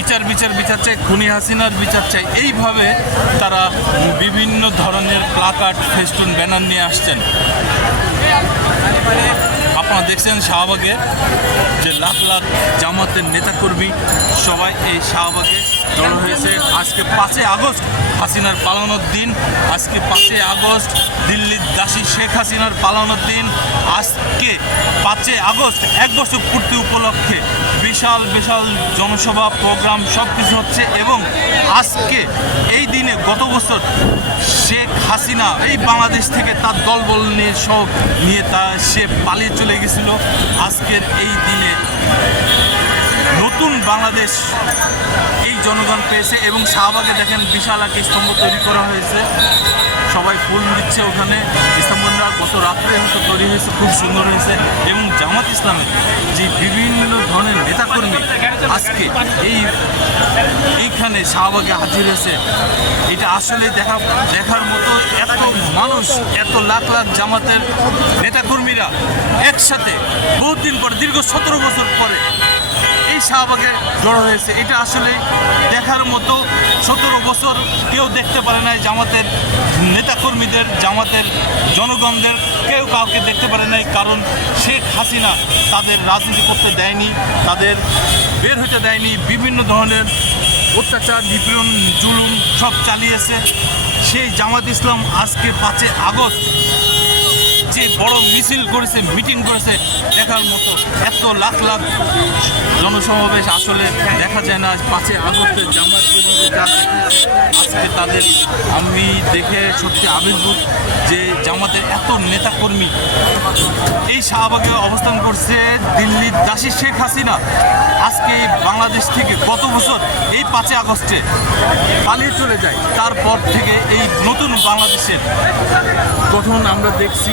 বিচার বিচার বিচার চাই, খুনি হাসিনার বিচার চাই, এইভাবে তারা বিভিন্ন ধরনের প্লাকার্ড, ফেস্টুন, ব্যানার নিয়ে আসছেন। আপনারা দেখছেন শাহবাগে যে লাখ লাখ জামাতের নেতাকর্মী সবাই এই শাহবাগে জড়ো হয়েছে। আজকে 5 আগস্ট হাসিনার পালানোর দিন, আজকে 5 আগস্ট দিল্লির দাসী শেখ হাসিনার পালানোর দিন। আজকে 5 আগস্ট 1 বছর পূর্তি উপলক্ষে বিশাল বিশাল জনসভা, প্রোগ্রাম সব কিছু হচ্ছে। এবং আজকে এই দিনে গত বছর শেখ হাসিনা এই বাংলাদেশ থেকে তার দলবল নিয়ে সব নিয়ে সে পালিয়ে চলে গেছিল। আজকের এই দিনে নতুন বাংলাদেশ এই জনগণ পেয়েছে। এবং শাহবাগে দেখেন বিশাল এক স্তম্ভ তৈরি করা হয়েছে, সবাই ফুল দিচ্ছে ওখানে। স্তম্ভটা গত রাত্রে তৈরি হয়েছে, খুব সুন্দর হয়েছে। এবং জামাত ইসলামের যে বিভিন্ন ধরনের নেতাকর্মী আজকে এইখানে শাহবাগে হাজির হয়েছে, এটা আসলে দেখার মতো। এত মানুষ, এত লাখ লাখ জামাতের নেতাকর্মীরা একসাথে বহুদিন পর, দীর্ঘ 17 বছর পরে এই শাহবাগে জড়ো হয়েছে। এটা আসলে দেখার মতো। 17 বছর কেউ দেখতে পারে নাই জামাতের নেতাকর্মীদের, জামাতের জনগণদের, কেউ কাউকে দেখতে পারে নাই। কারণ শেখ হাসিনা তাদের রাজনীতি করতে দেয়নি, তাদের বের হতে দেয়নি, বিভিন্ন ধরনের অত্যাচার, নিপীড়ন, জুলুম সব চালিয়েছে। সেই জামাত ইসলাম আজকে 5 আগস্ট যে বড় মিছিল করেছে, মিটিং করেছে, দেখার মতো। এত লাখ লাখ জনসমাবেশ আসলে দেখা যায় না। 5 আগস্টের জামাত আজকে তাদের আমি দেখে সত্যি আবির্ভূত যে জামাতের এত নেতাকর্মী এই শাহবাগে অবস্থান করছে। দিল্লির দাসী শেখ হাসিনা আজকে বাংলাদেশ থেকে গত বছর এই 5 আগস্টে পালিয়ে চলে যায়। তারপর থেকে এই নতুন বাংলাদেশের গঠন আমরা দেখছি।